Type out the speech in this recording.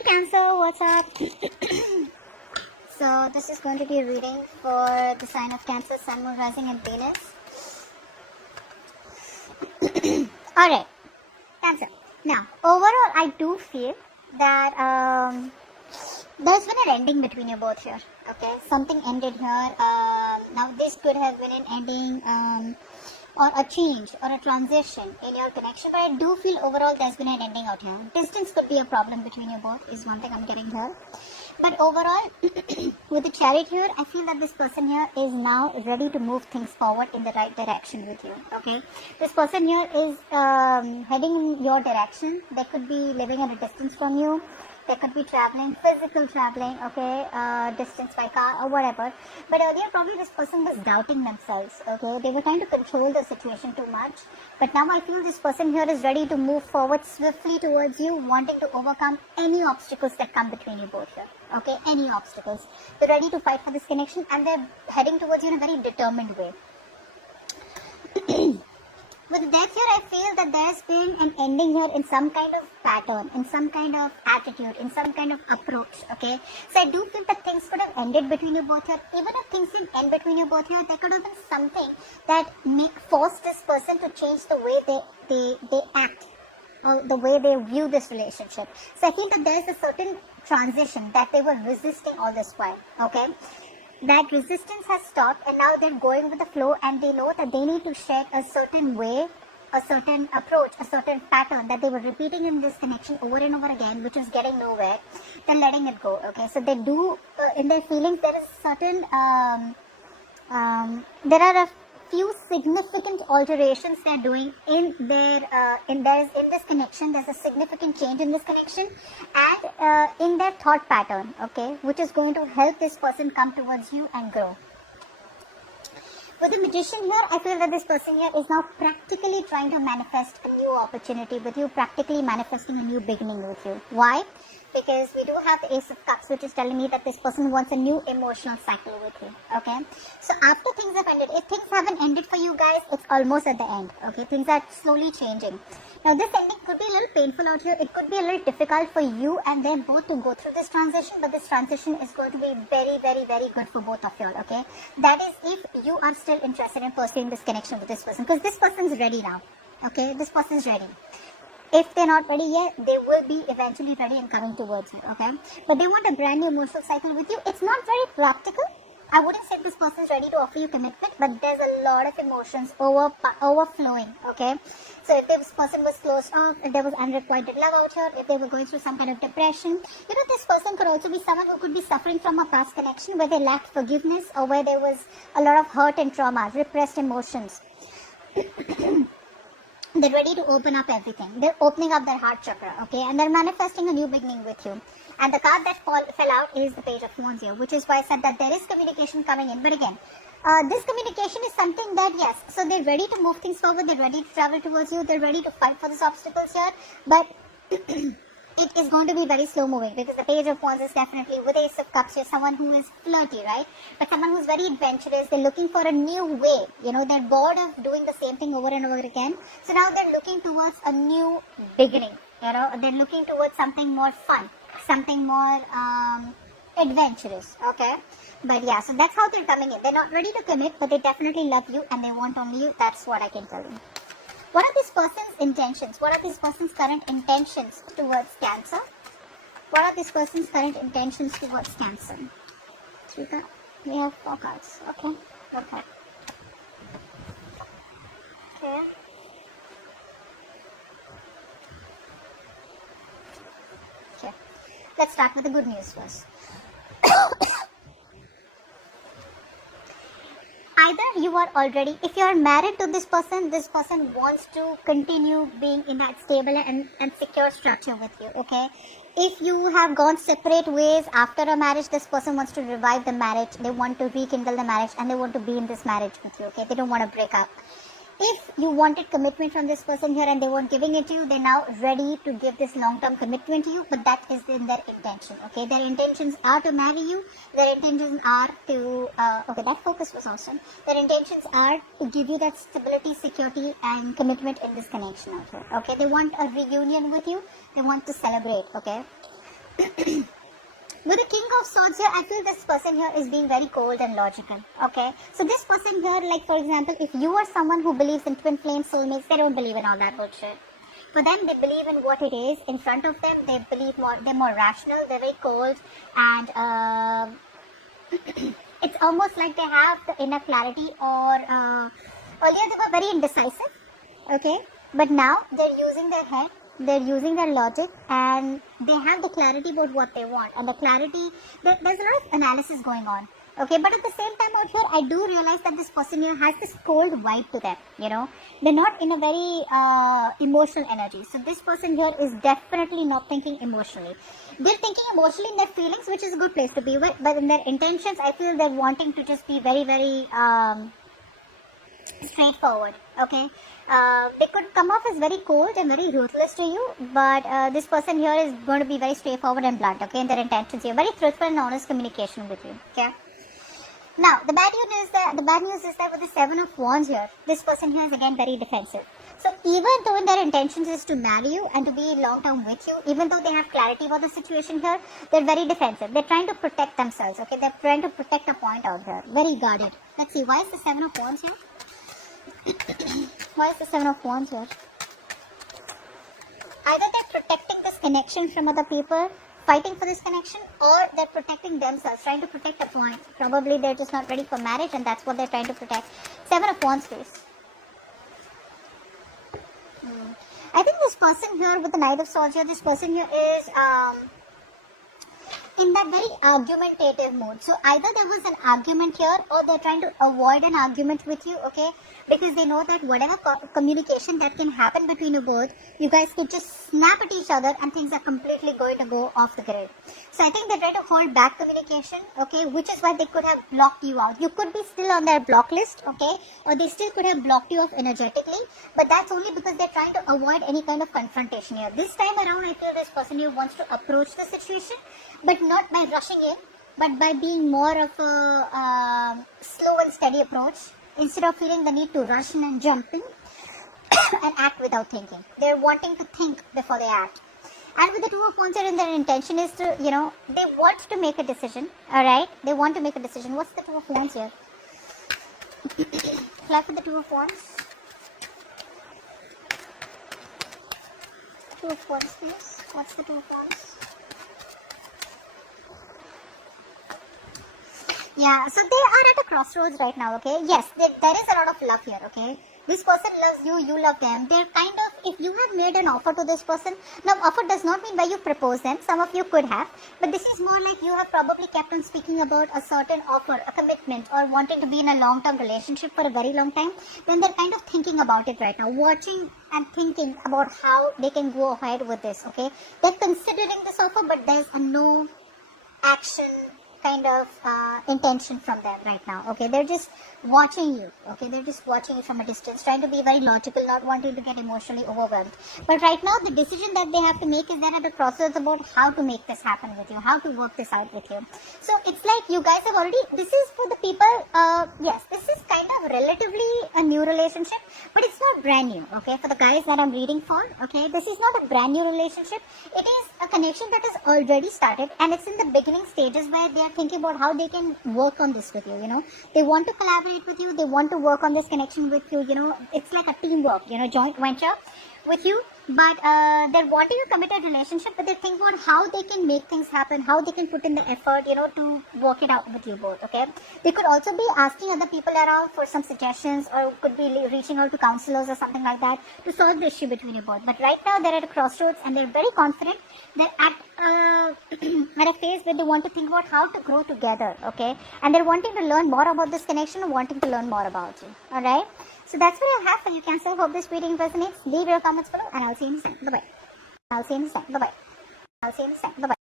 Hey Cancer, what's up? So this is going to be a reading for the sign of Cancer, Sun, Moon, Rising and Venus. Alright, Cancer. Now, overall I do feel that there's been an ending between you both here. Okay, something ended here. Now this could have been an ending or a change or a transition in your connection, but I do feel overall there's been an ending out here. Distance could be a problem between you both is one thing I'm getting here. But overall, with the Chariot here, I feel that this person here is now ready to move things forward in the right direction with you. Okay, this person here is heading in your direction. They could be living at a distance from you. They could be traveling, physical traveling, okay, distance by car or whatever. But earlier probably this person was doubting themselves, okay. They were trying to control the situation too much. But now I feel this person here is ready to move forward swiftly towards you, wanting to overcome any obstacles that come between you both here, okay, any obstacles. They're ready to fight for this connection and they're heading towards you in a very determined way. With death here, I feel that there's been an ending here in some kind of pattern, in some kind of attitude, in some kind of approach, okay? So I do feel that things could have ended between you both here. Even if things didn't end between you both here, there could have been something that forced this person to change the way they act, or the way they view this relationship. So I feel that there's a certain transition that they were resisting all this while, okay? That resistance has stopped and now they're going with the flow and they know that they need to shed a certain way, a certain approach, a certain pattern that they were repeating in this connection over and over again, which is getting nowhere. They're letting it go, okay? So they do, in their feelings, there is certain, there are a few significant alterations they're doing in this connection. There's a significant change in this connection and in their thought pattern, okay, which is going to help this person come towards you and grow. With the Magician here, I feel that this person here is now practically trying to manifest a new opportunity with you, practically manifesting a new beginning with you. Why? Because we do have the Ace of Cups, which is telling me that this person wants a new emotional cycle with you, okay? So after things have ended, if things haven't ended for you guys, it's almost at the end, okay? Things are slowly changing. Now this ending could be a little painful out here. It could be a little difficult for you and them both to go through this transition, but this transition is going to be very, very, very good for both of you all, okay? That is if you are still interested in pursuing this connection with this person, because this person's ready now, okay? This person's ready. If they're not ready yet, they will be eventually ready and coming towards you, okay? But they want a brand new emotional cycle with you. It's not very practical. I wouldn't say this person is ready to offer you commitment, but there's a lot of emotions overflowing, okay? So if this person was closed off, if there was unrequited love out here, if they were going through some kind of depression, you know, this person could also be someone who could be suffering from a past connection where they lacked forgiveness or where there was a lot of hurt and trauma, repressed emotions. They're ready to open up everything. They're opening up their heart chakra, okay? And they're manifesting a new beginning with you. And the card that fell out is the Page of Wands here, which is why I said that there is communication coming in. But again, this communication is something that, yes, so they're ready to move things forward. They're ready to travel towards you. They're ready to fight for these obstacles here. But it is going to be very slow moving because the Page of Wands is definitely, with Ace of Cups, you're someone who is flirty, right? But someone who's very adventurous. They're looking for a new way. You know, they're bored of doing the same thing over and over again. So now they're looking towards a new beginning. You know, they're looking towards something more fun, something more adventurous, okay? But yeah, so that's how they're coming in. They're not ready to commit, but they definitely love you and they want only you. That's what I can tell you. What are this person's intentions? What are this person's current intentions towards Cancer? What are this person's current intentions towards Cancer? We have 4 cards. Okay. Okay. Okay. Okay. Let's start with the good news first. Either you are already, if you are married to this person wants to continue being in that stable and secure structure with you, okay? If you have gone separate ways after a marriage, this person wants to revive the marriage. They want to rekindle the marriage and they want to be in this marriage with you, okay? They don't want to break up. If you wanted commitment from this person here and they weren't giving it to you, they're now ready to give this long-term commitment to you, but that is in their intention, okay? Their intentions are to marry you. Their intentions are to, okay, that focus was awesome. Their intentions are to give you that stability, security, and commitment in this connection out here, okay? They want a reunion with you. They want to celebrate, okay? With the King of Swords here, I feel this person here is being very cold and logical. Okay, so this person here, like for example, if you are someone who believes in twin flame soulmates, they don't believe in all that bullshit. For them, they believe in what it is in front of them. They believe more. They're more rational. They're very cold, and it's almost like they have the inner clarity. Or earlier they were very indecisive. Okay, but now they're using their head. They're using their logic, and they have the clarity about what they want. And the clarity, there's a lot of analysis going on. Okay, but at the same time out here, I do realize that this person here has this cold vibe to them. You know, they're not in a very emotional energy. So this person here is definitely not thinking emotionally. They're thinking emotionally in their feelings, which is a good place to be with. But in their intentions, I feel they're wanting to just be very, very straightforward. Okay, they could come off as very cold and very ruthless to you, but this person here is going to be very straightforward and blunt. Okay, in their intentions here, very truthful and honest communication with you. Okay. Now, the bad news is that with the Seven of Wands here, this person here is again very defensive. So even though in their intentions is to marry you and to be long term with you, even though they have clarity about the situation here, they're very defensive. They're trying to protect themselves. Okay, they're trying to protect a point out here. Very guarded. Let's see, why is the Seven of Wands here? Why is the Seven of Wands here? Either they're protecting this connection from other people, fighting for this connection, or they're protecting themselves, trying to protect a point. Probably they're just not ready for marriage, and that's what they're trying to protect. Seven of Wands, please. I think this person here with the Knight of Swords here, this person here is in that very argumentative mood. So either there was an argument here, or they're trying to avoid an argument with you, okay? Because they know that whatever communication that can happen between you both, you guys could just snap at each other and things are completely going to go off the grid. So I think they're trying to hold back communication, okay? Which is why they could have blocked you out. You could be still on their block list, okay? Or they still could have blocked you off energetically, but that's only because they're trying to avoid any kind of confrontation here. This time around, I feel this person here wants to approach the situation, but not by rushing in, but by being more of a slow and steady approach, instead of feeling the need to rush in and jump in and act without thinking. They're wanting to think before they act. And with the Two of Wands here, their intention is to, you know, they want to make a decision, alright? They want to make a decision. What's the Two of Wands here? Fly for the Two of Wands. Two of Wands, please. What's the Two of Wands? Yeah, so they are at a crossroads right now, okay? Yes, there is a lot of love here, okay? This person loves you, you love them. They're kind of, if you have made an offer to this person, now offer does not mean by you propose them. Some of you could have, but this is more like you have probably kept on speaking about a certain offer, a commitment, or wanting to be in a long-term relationship for a very long time. Then they're kind of thinking about it right now, watching and thinking about how they can go ahead with this, okay? They're considering this offer, but there's a no action kind of intention from them right now, okay? They're just watching you, okay? They're just watching you from a distance, trying to be very logical, not wanting to get emotionally overwhelmed. But right now, the decision that they have to make is they're at a crossroads about how to make this happen with you, how to work this out with you. So it's like you guys have already, this is for the people, yes, this is kind of relatively a new relationship, but it's not brand new, okay? For the guys that I'm reading for, okay? This is not a brand new relationship. It is a connection that has already started, and it's in the beginning stages where they are thinking about how they can work on this with you, you know. They want to collaborate with you, they want to work on this connection with you, you know. It's like a teamwork, you know, joint venture with you, but they're wanting a committed relationship, but they think about how they can make things happen, how they can put in the effort, you know, to work it out with you both, okay? They could also be asking other people around for some suggestions, or could be reaching out to counselors or something like that to solve the issue between you both. But right now they're at a crossroads and they're very confident. They're at a phase where they want to think about how to grow together, okay? And they're wanting to learn more about this connection and wanting to learn more about you, alright? So that's what I have for you, Cancer. Hope this reading resonates. Leave your comments below and I'll see you next time. Bye-bye. I'll see you next time. Bye-bye. I'll see you next time. Bye-bye.